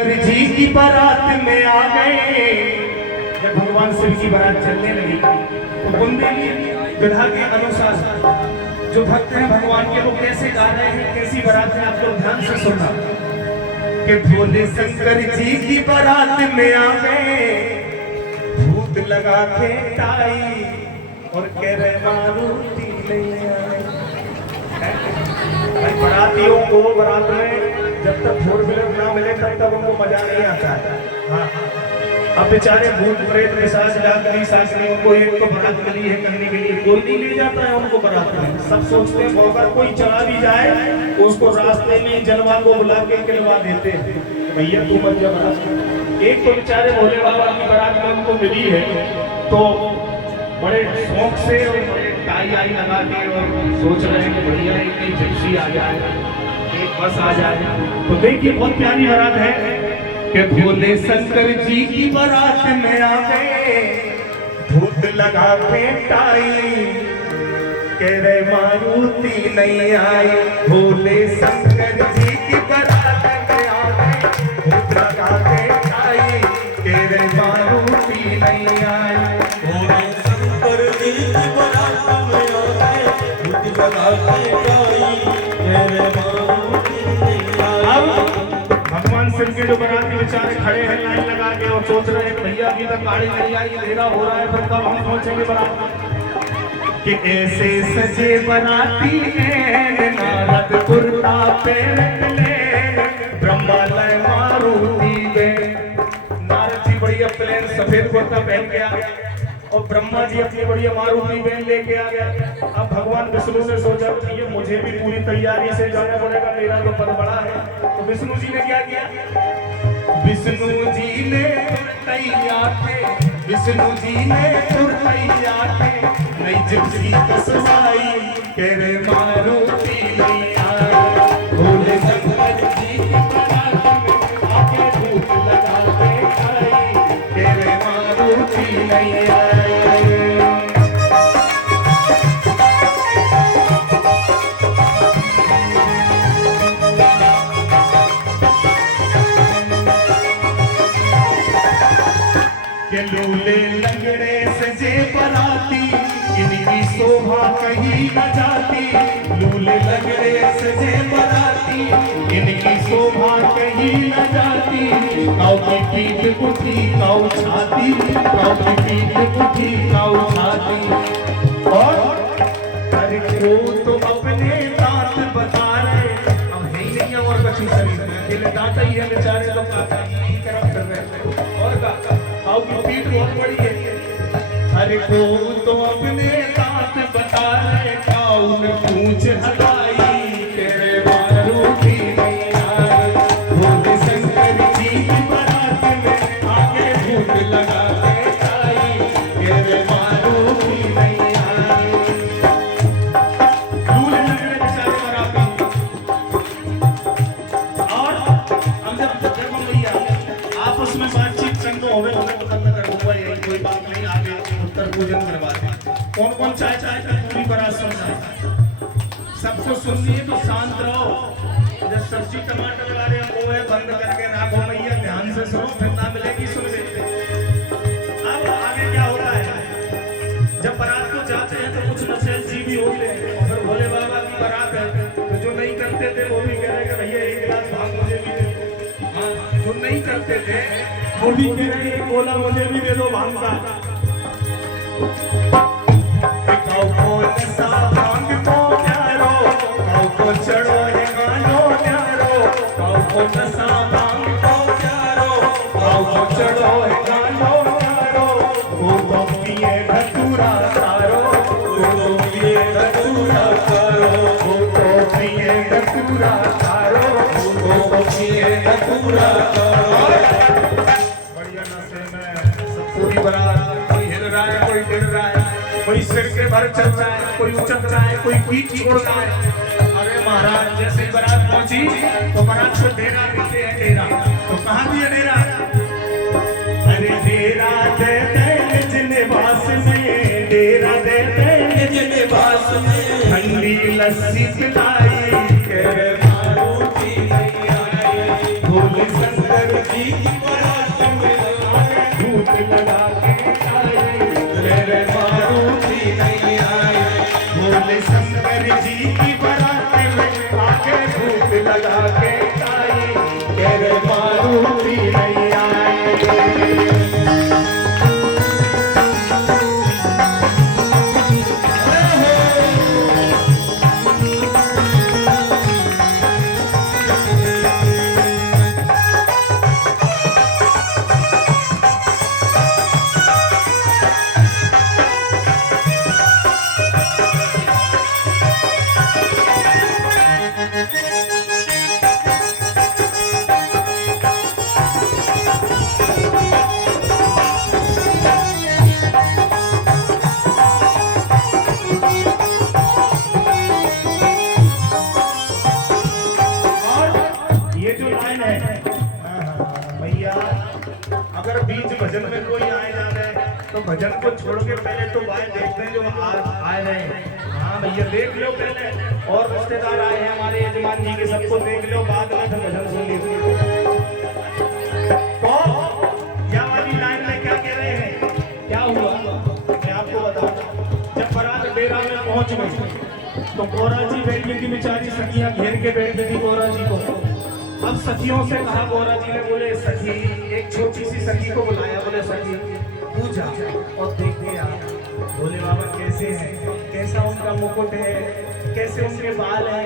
जी की बारात में आ गए। जब भगवान शिव की बारात चलने लगी तो बुंदेली विधा के अनुसार जो भक्त हैं भगवान के वो कैसे गा रहे हैं, कैसी बारात है, आप लोग ध्यान से सुनना कि भोले शंकर जी की बारात में आ गए, भूत लगा के टाई और कह रहे मारुति नहीं आए। भाई बरातियों को बारात में जब तक फोर व्हीलर ना मिले तब तक उनको मजा नहीं आता है। हाँ, अब बेचारे भूत प्रेत पिशाच डाकनी सासनी उनको एक तो बारात मिली है करने के लिए, कोई नहीं ले जाता है उनको बारात में। सब सोचते हैं अगर कोई चला भी जाए तो उसको रास्ते में जलवा को बुला के खिलवा देते हैं, भैया तू मत जा बारात। एक तो बेचारे भोले बाबा की बारात में उनको मिली है तो बड़े शौक से और बड़े टाई आई लगा के और सोच रहे हैं कि बढ़िया एक जिप्सी आ जाए, एक बस आ जाए। तो देखिए बहुत प्यारी बारात है कि भोले शंकर जी की बारात में आ गए, भूत लगा के टाई कह रहे मारुति नहीं आई। भोले शंकर जी की बारात में आ गए, भूत लगा के टाई कह रहे मारुति नहीं आई। भोले शंकर जी की बारात में आ गए, भूत लगा के टाई कह रहे मारुति नहीं आई। भगवान शिव के जो बाराती बेचारे खड़े हैं लाइन लगा के और सोच रहे हैं भैया अभी तक गाड़ी नहीं आई, अंधेरा हो रहा है, फिर कब हम पहुंचेंगे बारात। कि ऐसे सजे बाराती हैं नारद कुर्ता पहने, ब्रह्मालय मारुति में। नारद जी बढ़िया प्लेन सफेद कुर्ता पहन गया और ब्रह्मा जी अपनी बढ़िया मारुति बहन लेके आ गया। अब भगवान विष्णु ने सोचा कि ये मुझे भी पूरी तैयारी से जाना पड़ेगा, मेरा तो पद बड़ा है। तो विष्णु जी ने क्या किया, विष्णु जी ने तैयार थे, विष्णु जी ने तैयार थे, नई जिप्सी कसवाई कह रहे मारुति नहीं आई। भोले शंकर जी की बारात में आके भूत लगा के आई कह रहे मारुति नहीं आई। लूले लंगड़े सजे बराती इनकी शोभा कहीं न जाती। लूले लंगड़े सजे बराती इनकी शोभा कहीं न जाती। काऊ की पीठ कुटी काऊ छाती, काऊ की पीठ कुटी काऊ छाती। और हर को तो अपने दांत बता रहे, अब है ही नहीं और बची शरीर में अकेले दांत ही है बेचारे तो काका ही करम कर रहे। और काऊ की पीठ बहुत बड़ी है, हर को तो अपने दांत बता रहे, काऊ ने पूंछ हलाई तेरे मारुति नहीं आई। भोले शंकर जी की बारात में आगे भूत लगा के आई तेरे मारुति नहीं आई। लूले लंगड़े बेचारे बराती। और हम जब भैया आपस में बातचीत करते होवे कोई बात नहीं, आगे उत्तर पूजन करवाते हैं। कौन कौन चाहे कि पूरी बारात सुनना है, सबको सुननी है तो शांत रहो। जब सब्जी टमाटर वाले मुंह बंद करके ना घूमैया, ध्यान से सुनो, फिर ना मिलेगी सुन लेते। अब आगे क्या होता है, जब बारात को जाते हैं तो कुछ नशेल जी भी होते हैं और फिर भोले बाबा की बारात है तो जो नहीं करते थे वो भी कह रहे हैं भैया एक गिलास भांग मुझे भी दे दो। हाँ, जो नहीं करते थे वो भी कह रहे हैं बोला मुझे भी दे दो भांग का। काऊ को नशा भांग को प्यारो, काऊ को चढ़ो ये गानो प्यारो, काऊ को नशा भांग को प्यारो, काऊ को चढ़ो ये गानो प्यारो। वो तो पिए धतूरा तारो, वो तो पिए धतूरा तारो, वो तो पिए धतूरा तारो, वो तो पिए धतूरा तारो। पूरी बारात कोई हिल रहा है, कोई गिर रहा है, कोई सिर के भर चल रहा है, कोई उचक रहा है, कोई पीठ छोड़ रहा है। अरे महाराज जैसे बारात पहुंची तो बारात को डेरा देते हैं, डेरा तो कहाँ दिया डेरा। अरे डेरा दे दे निज निवास में, डेरा दे दे निज निवास में, ठंडी लस्सी पिलाई कह रहे मारुति नहीं आई। भोले शंकर जी अगर बीच भजन में कोई आए जा रहे तो भजन को छोड़ के पहले तो भाई देखते हैं जो आए रहे हैं। हाँ भैया देख लो पहले, और रिश्तेदार आए हैं हमारे यजमान जी के, सबको देख लो, बाद में फिर भजन सुन लीजिए। तो या वाली लाइन में क्या कह रहे हैं, क्या हुआ मैं आपको बताऊं। जब बारात डेरा में पहुंच गई तो गौरा जी बैठी थी, बेचारी सखियां घेर के बैठी थी गौरा जी को। अब सखियों से कहा, गौरा जी ने बोले सखी, एक छोटी सी सखी को बुलाया, बोले सखी तू जा और देख के आ भोले बाबा कैसे हैं, कैसा उनका मुकुट है, कैसे उनके बाल है,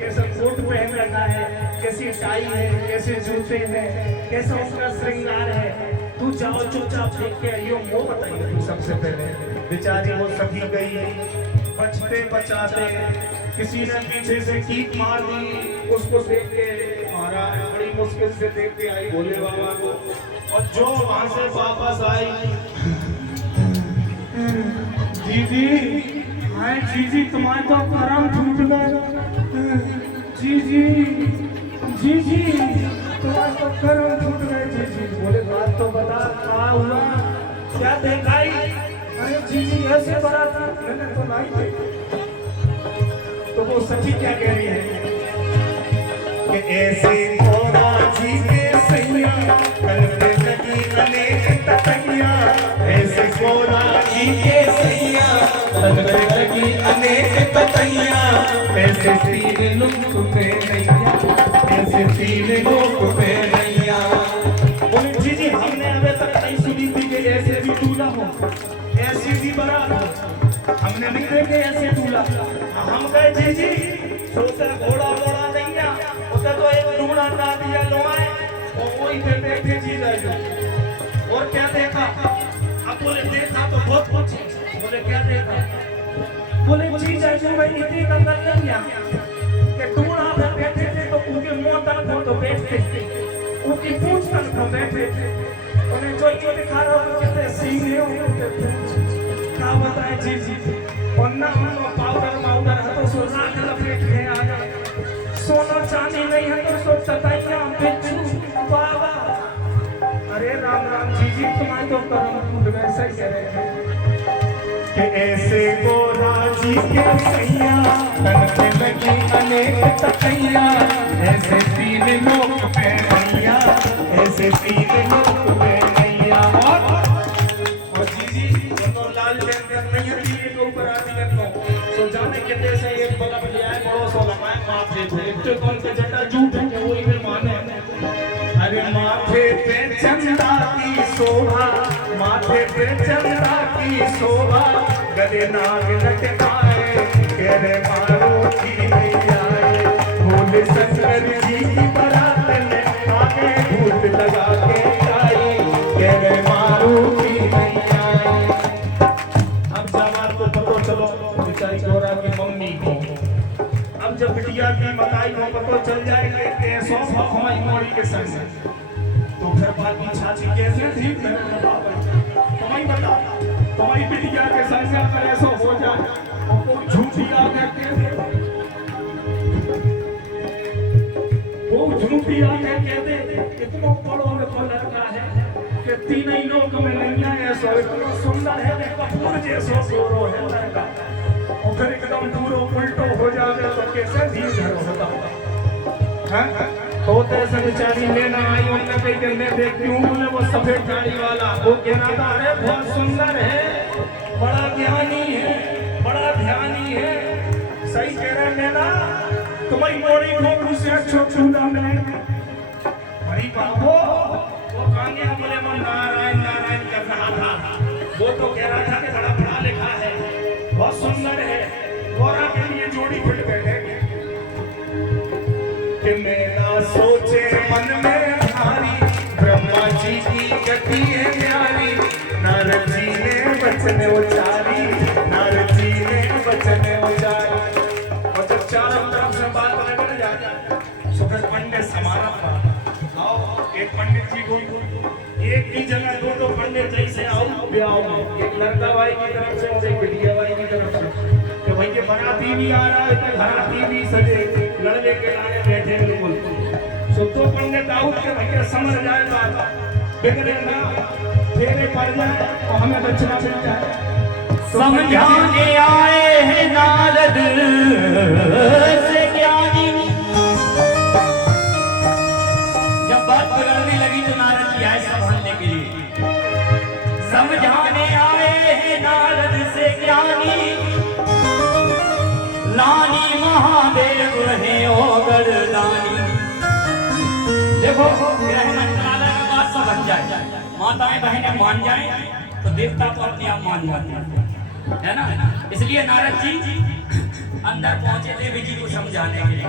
कैसा कोट पहन रखा है, कैसी टाई है, कैसे जूते हैं, कैसा उनका श्रृंगार है। तू जाओ चुपचाप देख के आइयो, वो बताइए तू सबसे पहले। बेचारी वो सखी गई, बचते बचाते किसी ने पीछे से कीक मार दी, उसको देख के मारा, बड़ी मुश्किल से देख के आई भोले बाबा को। और जो वहां से वापस आई, दीदी हाय जीजी तुम्हारे तो करम टूट गए, जीजी जीजी तुम्हारे तो करम टूट गए जीजी। बोले बात तो बता, क्या हुआ, क्या दिखाई। अरे जीजी ऐसे बड़ा था, मैंने तो लाई थी। तो वो सखी क्या कह रही है कि ऐसे गौरा जी के सैया करते लगी अनेक तपैया, ऐसे गौरा जी के सैया करते लगी अनेक तपैया, ऐसे तीन लोक में नैया, ऐसे तीन लोक में नैया। बोले जी हमने अभी तक नहीं सुनी थी कि ऐसे भी दूल्हा हो, ऐसी भी बारात हो, हमने नहीं देखे ऐसे दूल्हा। हम कहे जी सोचा घोड़ा घोड़ा नहीं है, उसे तो एक दूल्हा ना दिया लोए और वही पे बैठे जी जाए। और क्या देखा, अब बोले देखा तो बहुत कुछ। बोले क्या देखा, बोले जी जाए भाई इतनी अंदर नहीं आ कि दूल्हा पे बैठे थे तो उनके मुंह तक तो बैठे थे, उनकी पूंछ तक तो बैठे थे, उन्हें जो दिखा रहा हो कहते सीने हो, क्या बताए जी और ना पाउडर पाउडर है तो सो राख लपेट के आ जाए, सोना चांदी नहीं है तो सो तताइया बिच्छू बाबा। अरे राम राम जी तुम्हारे तो करम टूट गए, सही कह रहे हैं कि ऐसे गौरा जी के सैया करते लगी अनेक तपैया, ऐसे तीन लोक पे नैया, ऐसे तीन लोक पे नैया। और जी तो लाल चंदन नहीं है के ऊपर आती है तो जाने के जैसे एक बल्ब ले आए बड़ो सो लगाए माथे पे, तो कौन के जटा झूठ है वही में माने। अरे माथे पे चंदा की शोभा, माथे पे चंदा की शोभा, गले नाग लटकाए, तेरे मारो की नहीं आए। भोले शंकर जी की बारात में आगे भूत लगा के आई, तेरे मारो की नहीं आए। अब जमात को पता चलो बेचारी गौरा की मम्मी को, अब जब बिटिया की मताई को पता चल जाएगा कि ऐसा हमारी मोड़ी के संग, तो फिर बात की छाती कैसे ठीक है। तुम्हारी बता, तुम्हारी बिटिया के संग अगर ऐसा हो जाए और कोई झूठी आके वो झूठी आके कहते इतना बड़ो लड़का है कि तीन ही लोग में नहीं आए, ऐसा इतना सुंदर है कपूर जैसा सोरो है लड़का, और फिर एकदम दूरो उल्टो हो जाए तो कैसे धीर होता होगा। तो ऐसे बेचारी लेना आई, उनने कही कि मैं देखती हूँ, बोले वो सफेद गाड़ी वाला, वो कह रहा था अरे बहुत सुंदर है, बड़ा ज्ञानी है, बड़ा ध्यानी है। सही कह रहे लेना, तुम्हारी मोड़ी को से छोटा में भाई बाबू वो कांगे बोले वो नारायण नारायण कर रहा था, वो तो कह रहा था कि बड़ा पढ़ा लिखा है, बहुत सुंदर है, गौरा के लिए जोड़ी फिट बैठे कि मैं ना सोचे मन में भारी, ब्रह्मा जी की गति है प्यारी, नारद जी ने वचन उचारी, नारद जी ने वचन उचारी। और जब चारों तरफ से बात लगने जाए सुखद पंडित समारोह आओ, एक पंडित जी को एक ही जगह दो पंडित जैसे आओ ब्याह में, एक लड़का भाई की तरफ से और एक बिटिया भाई की तरफ से, कि भाई के बराती भी आ रहा है, घराती भी सजे, लड़के के लाने बैठे बिल्कुल। सो तो पंडित आउट के भैया समझ जाए बात, बिगड़े ना, फेरे पड़ जाए और हमें दक्षिणा मिल जाए। समझाने आए हैं नारद से ज्ञानी। जब बात बिगड़ने लगी तो नारद जी आए संभालने के लिए। समझाने आए हैं नारद से ज्ञानी, लानी महादेव है ओ गरदानी। देखो ग्रह मंत्रालय की बात सब बन जाए, माताएं बहनें मान जाए तो देवता तो अपने आप मान जाते हैं, है ना। इसलिए नारद जी अंदर पहुंचे देवी जी को समझाने के लिए।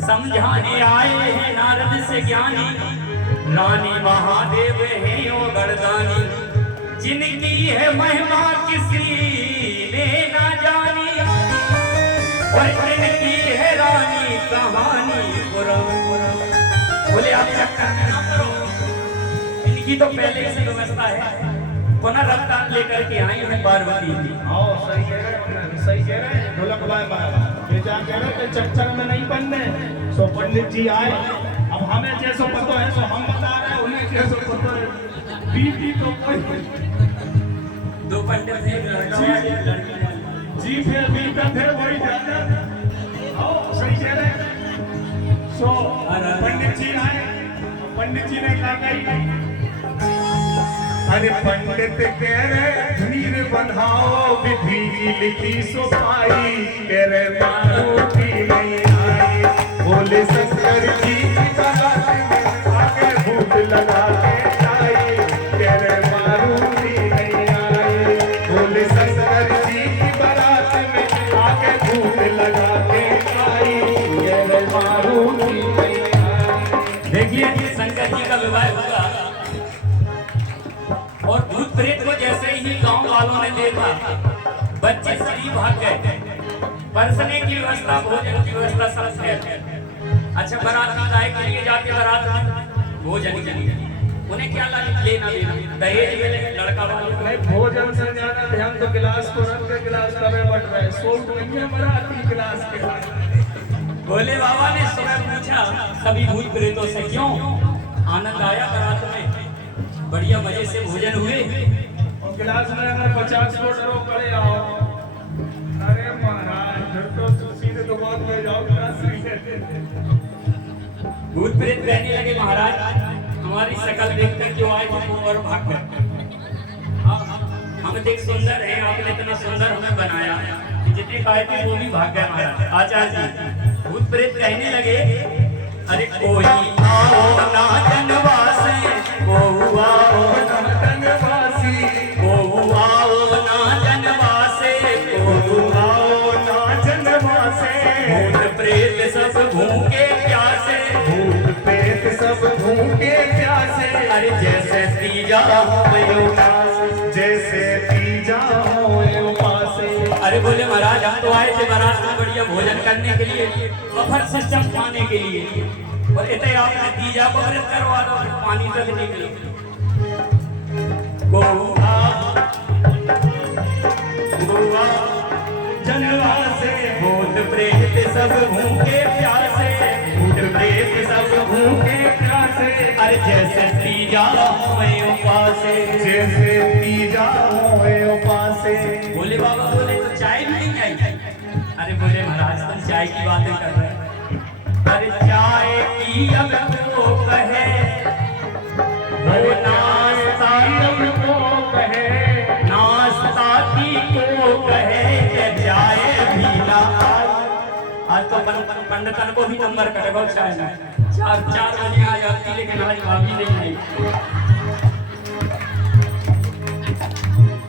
समझाने आए हैं नारद से ज्ञानी, रानी महादेव है ओ गरदानी। जिनकी है महिमा किसी ने ना जानी, और जिनकी है रानी कहानी पुरम। बोले आप चक्कर में ना पड़ो, इनकी तो पहले से व्यवस्था है। पुनः रफ्तार लेकर के आई है पार्वती जी। आओ, सही कह रहे हैं, सही कह रहे हैं। ढोलक बाय ये जा कह रहे हैं कि चक्कर में नहीं पड़ने। सो पंडित जी आए, अब हमें जैसो पता है सो हम बता रहे हैं, उन्हें जैसो पता है। बीती तो कोई दो पंडित थे, लड़की जी फिर बीता थे वही जाना। आओ, सही कह रहे हैं। सो पंडित जी आए, पंडित जी ने कहा कही, अरे पंडित कह रहे धीर बंधाओ, विधि लिखी सो पाई, कह रहे मारूति नहीं आई। बोले शंकर जी की बारात में आगे भूत लगा के आई, कह रहे मारूति नहीं आई। बोले शंकर जी की बारात में आगे भूत लगा के आई, कह रहे मारूति नहीं आई। देखिए शंकर जी का विवाह हुआ और भूत प्रेत को जैसे ही गांव वालों ने देखा, बच्चे सभी भाग गए। परसने की व्यवस्था, भोजन की व्यवस्था सब है। अच्छा बारात में गाय के लिए जाते, बारात में भोजन के लिए उन्हें क्या लेना देना, दहेज मिले लड़का वालों नहीं, भोजन से ज्यादा ध्यान तो गिलास को रख के गिलास कभी बट रहे। सोच नहीं है बाराती गिलास के। भोले बाबा ने सुबह पूछा सभी भूत प्रेतों से, क्यों आनंद आया बारात में, बढ़िया मजे से भोजन हुए। और गिलास में अगर 50 लोटरो पड़े आओ, अरे महाराज फिर तो सीधे दुकान में जाओ गिलास खरीदे। भूत प्रेत कहने लगे, महाराज हमारी शक्ल देखकर क्यों आए थे और भाग गए। हम देख सुंदर हैं, आपने इतना सुंदर हमें बनाया कि जितने खाए थे वो भी भाग गए महाराज। आचार्य जी भूत प्रेत कहने लगे, अरे कोई आओ ना जनवासी, को आओ ना जनवासी, को आओ ना जनवासी, को आओ ना जनवासे। भूत प्रेत सब भूखे प्यासे, भूत प्रेत सब भूखे प्यासे। अरे जैसे तीजा हो उपास, जैसे तीजा हो उपासे। अरे बोले महाराज हम तो आए थे बारात में बढ़िया भोजन करने के लिए, बफर सिस्टम खाने के लिए, और इतने आपने तीजा को व्रत करवा दो, पानी तक निकले। गोवा गोवा जनवासे। भूत प्रेत सब भूखे प्यासे, भूत प्रेत सब भूखे प्यासे। अरे जैसे तीजा हुए उपासे, जैसे तीजा हुए उपासे। बोले बाबा बोले तो चाय भी नहीं आई। अरे बोले महाराज तुम चाय की बातें कर रहे हैं, अरे चाय की अब को कहे, वो नाश्ता को कहे, नाश्ता की को कहे, कि चाय भी ना आई। आज तो पंडितन को भी नंबर कटेगा चाय में, 4 बजे आ जाती, लेकिन आज भाभी नहीं आई।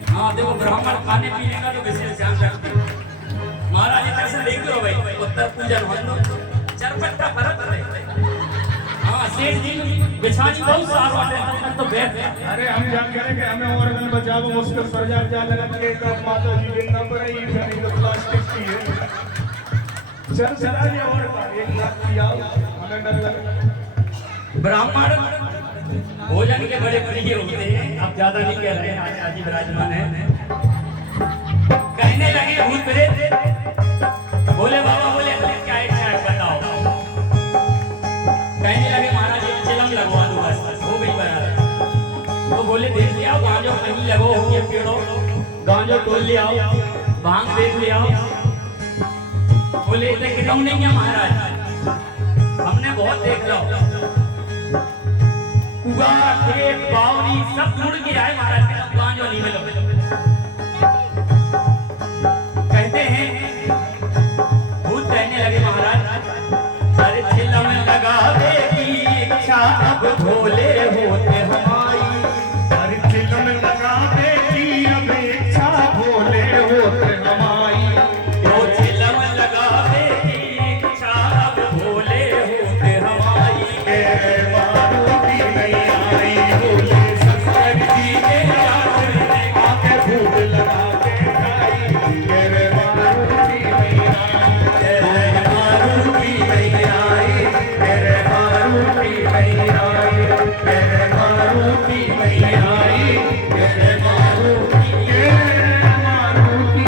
हाँ देखो ब्राह्मण खाने पीने का तो विशेष ध्यान रखते हैं। महाराज इधर से देख लो भाई, उत्तर पूजन हम चरपट का फर्क है। हाँ सेठ जी बिछानी बहुत सारा है तो बैठ। अरे हम जान करें कि हमें और में बचाओ, मुश्किल पर जा लगा के कब माता जी के नंबर है, ये नहीं तो प्लास्टिक की है। चल चला ये और का 1 लाख की आओ, हमें डर लगा। ब्राह्मण भोजन के बड़े प्रिय होते हैं, आप ज्यादा नहीं कह रहे हैं, आचार्य जी विराजमान है। कहने लगे भूत प्रेत, बोले बाबा बोले क्या इच्छा है बताओ। कहने लगे महाराज एक चिलम लगवा दो, बस हो गई बारात। बोले देख ले आओ गांजो कहीं लगो हो के पेड़ो गांजो तोड़ ले आओ भांग देख ले आओ। बोले इतने कितने नहीं है महाराज, हमने बहुत देख लो उगा खेत बावली सब जुड़ के आए महाराज, गांजो नहीं मिलो। कहते हैं भूत कहने लगे महाराज, अरे चिलम लगावे की इच्छा अब भोले होते हमारी। अरे चिलम लगावे की अब इच्छा भोले होते हमारी। तो चिलम लगावे की इच्छा अब भोले होते हमारी। मारुति नहीं आई भोले शंकर जी के आके भूत लगा के खाई। मेरे मारुति नहीं आई, मारुति नहीं आई, मेरे मारुति नहीं आई, मेरे मारुति नहीं